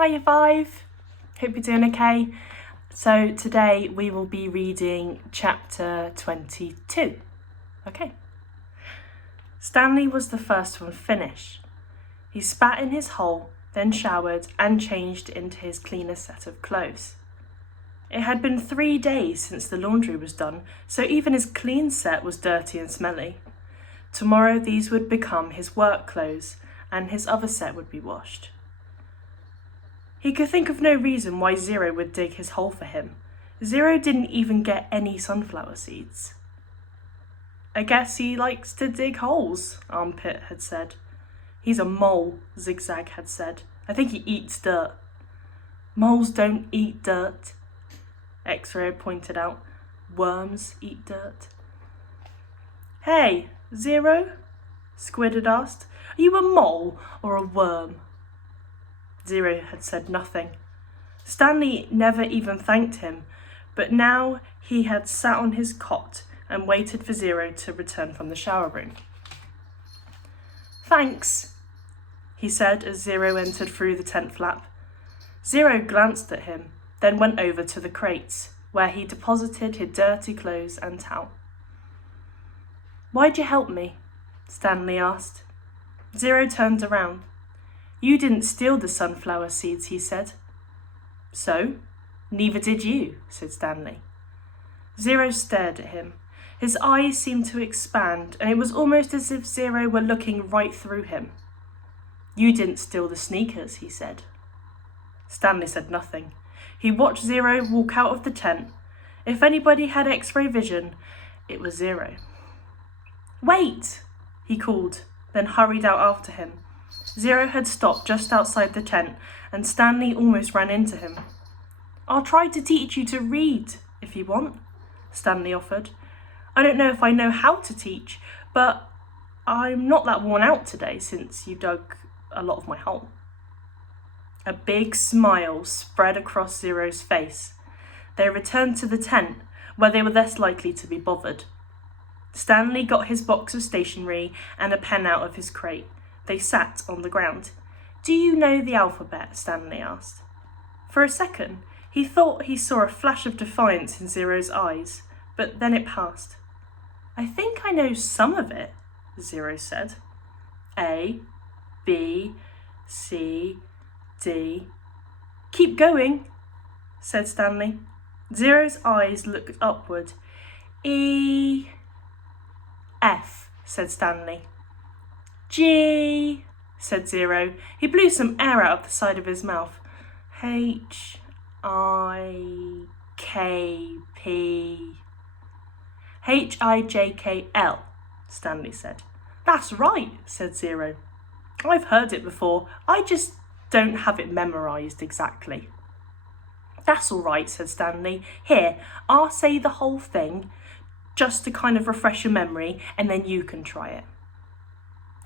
Hiya Five, hope you're doing okay. So today we will be reading chapter 22. Okay. Stanley was the first one finished. He spat in his hole, then showered and changed into his cleanest set of clothes. It had been 3 days since the laundry was done, so even his clean set was dirty and smelly. Tomorrow these would become his work clothes and his other set would be washed. He could think of no reason why Zero would dig his hole for him. Zero didn't even get any sunflower seeds. I guess he likes to dig holes, Armpit had said. He's a mole, Zigzag had said. I think he eats dirt. Moles don't eat dirt, X-Ray pointed out. Worms eat dirt. Hey, Zero? Squid had asked. Are you a mole or a worm? Zero had said nothing. Stanley never even thanked him, but now he had sat on his cot and waited for Zero to return from the shower room. Thanks, he said as Zero entered through the tent flap. Zero glanced at him, then went over to the crates, where he deposited his dirty clothes and towel. Why'd you help me? Stanley asked. Zero turned around. You didn't steal the sunflower seeds, he said. So? Neither did you, said Stanley. Zero stared at him. His eyes seemed to expand, and it was almost as if Zero were looking right through him. You didn't steal the sneakers, he said. Stanley said nothing. He watched Zero walk out of the tent. If anybody had X-ray vision, it was Zero. Wait, he called, then hurried out after him. Zero had stopped just outside the tent, and Stanley almost ran into him. I'll try to teach you to read, if you want, Stanley offered. I don't know if I know how to teach, but I'm not that worn out today since you dug a lot of my hole. A big smile spread across Zero's face. They returned to the tent, where they were less likely to be bothered. Stanley got his box of stationery and a pen out of his crate. They sat on the ground. Do you know the alphabet? Stanley asked. For a second, he thought he saw a flash of defiance in Zero's eyes, but then it passed. I think I know some of it, Zero said. A, B, C, D. Keep going, said Stanley. Zero's eyes looked upward. E, F, said Stanley. G, said Zero. He blew some air out of the side of his mouth. H, I, K, P. H, I, J, K, L, Stanley said. That's right, said Zero. I've heard it before. I just don't have it memorised exactly. That's all right, said Stanley. Here, I'll say the whole thing, just to kind of refresh your memory, and then you can try it.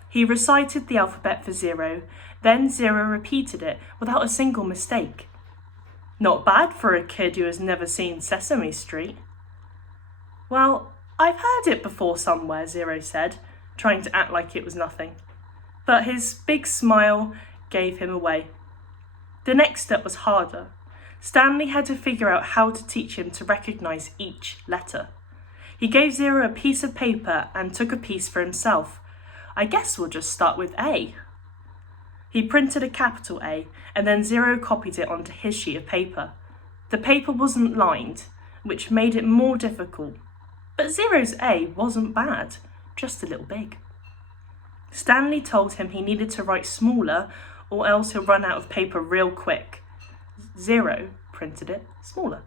He recited the alphabet for Zero, then Zero repeated it without a single mistake. Not bad for a kid who has never seen Sesame Street. Well, I've heard it before somewhere, Zero said, trying to act like it was nothing. But his big smile gave him away. The next step was harder. Stanley had to figure out how to teach him to recognise each letter. He gave Zero a piece of paper and took a piece for himself. I guess we'll just start with A. He printed a capital A, and then Zero copied it onto his sheet of paper. The paper wasn't lined, which made it more difficult. But Zero's A wasn't bad, just a little big. Stanley told him he needed to write smaller, or else he'll run out of paper real quick. Zero printed it smaller.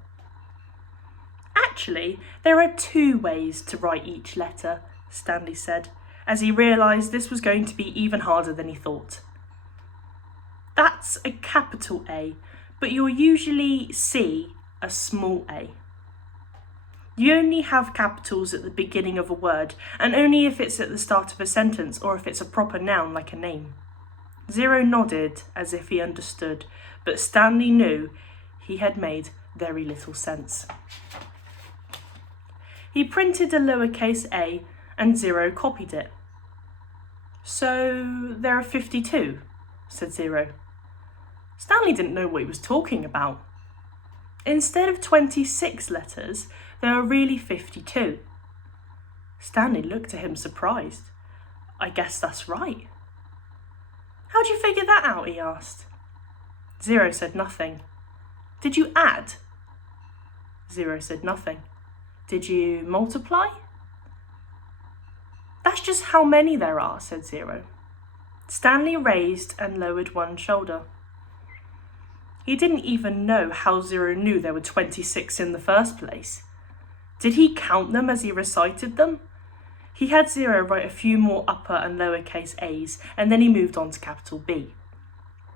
Actually, there are 2 ways to write each letter, Stanley said, as he realised this was going to be even harder than he thought. That's a capital A, but you'll usually see a small a. You only have capitals at the beginning of a word, and only if it's at the start of a sentence or if it's a proper noun like a name. Zero nodded as if he understood, but Stanley knew he had made very little sense. He printed a lowercase a and Zero copied it. So there are 52, said Zero. Stanley didn't know what he was talking about. Instead of 26 letters, there were really 52. Stanley looked at him surprised. I guess that's right. How'd you figure that out? He asked. Zero said nothing. Did you add? Zero said nothing. Did you multiply? That's just how many there are, said Zero. Stanley raised and lowered one shoulder. He didn't even know how Zero knew there were 26 in the first place. Did he count them as he recited them? He had Zero write a few more upper and lowercase a's, and then he moved on to capital B.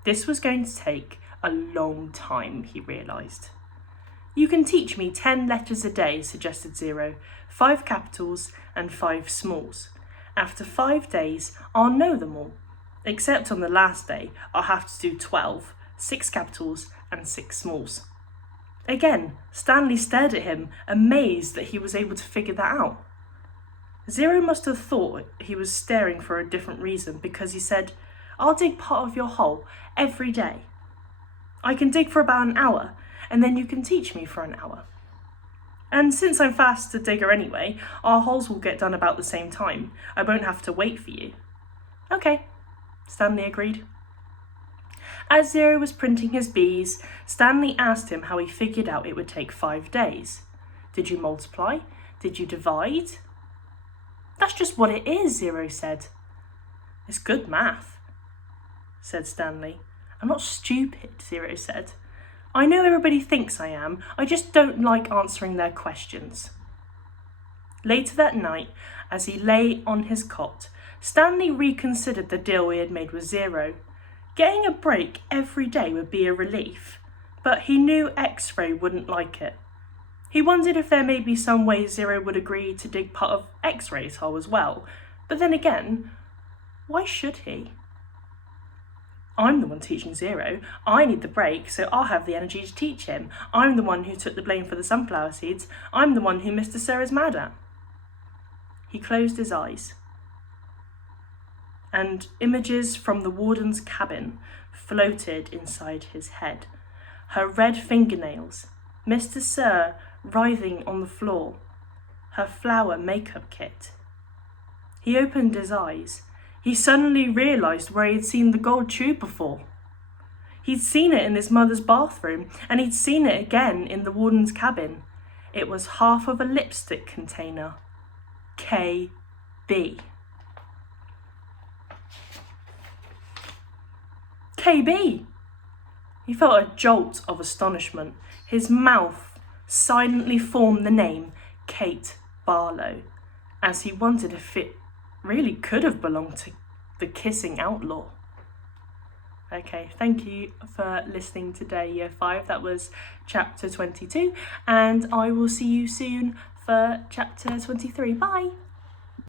This was going to take a long time, he realised. You can teach me 10 letters a day, suggested Zero, 5 capitals and 5 smalls. After 5 days, I'll know them all. Except on the last day, I'll have to do 12, 6 capitals and 6 smalls. Again, Stanley stared at him, amazed that he was able to figure that out. Zero must have thought he was staring for a different reason, because he said, I'll dig part of your hole every day. I can dig for about an hour, and then you can teach me for an hour. And since I'm fast a digger anyway, our holes will get done about the same time. I won't have to wait for you. Okay, Stanley agreed. As Zero was printing his B's, Stanley asked him how he figured out it would take 5 days. Did you multiply? Did you divide? That's just what it is, Zero said. It's good math, said Stanley. I'm not stupid, Zero said. I know everybody thinks I am, I just don't like answering their questions. Later that night, as he lay on his cot, Stanley reconsidered the deal he had made with Zero. Getting a break every day would be a relief, but he knew X-Ray wouldn't like it. He wondered if there may be some way Zero would agree to dig part of X-Ray's hole as well, but then again, why should he? I'm the one teaching Zero. I need the break, so I'll have the energy to teach him. I'm the one who took the blame for the sunflower seeds. I'm the one who Mr. Sir is mad at. He closed his eyes, and images from the warden's cabin floated inside his head. Her red fingernails, Mr. Sir writhing on the floor, her flower makeup kit. He opened his eyes. He suddenly realised where he had seen the gold tube before. He'd seen it in his mother's bathroom, and he'd seen it again in the warden's cabin. It was half of a lipstick container. KB. KB! He felt a jolt of astonishment. His mouth silently formed the name Kate Barlow, as he wondered if it really could have belonged to the kissing outlaw. Okay, thank you for listening today, Year 5. That was chapter 22, and I will see you soon for chapter 23. Bye!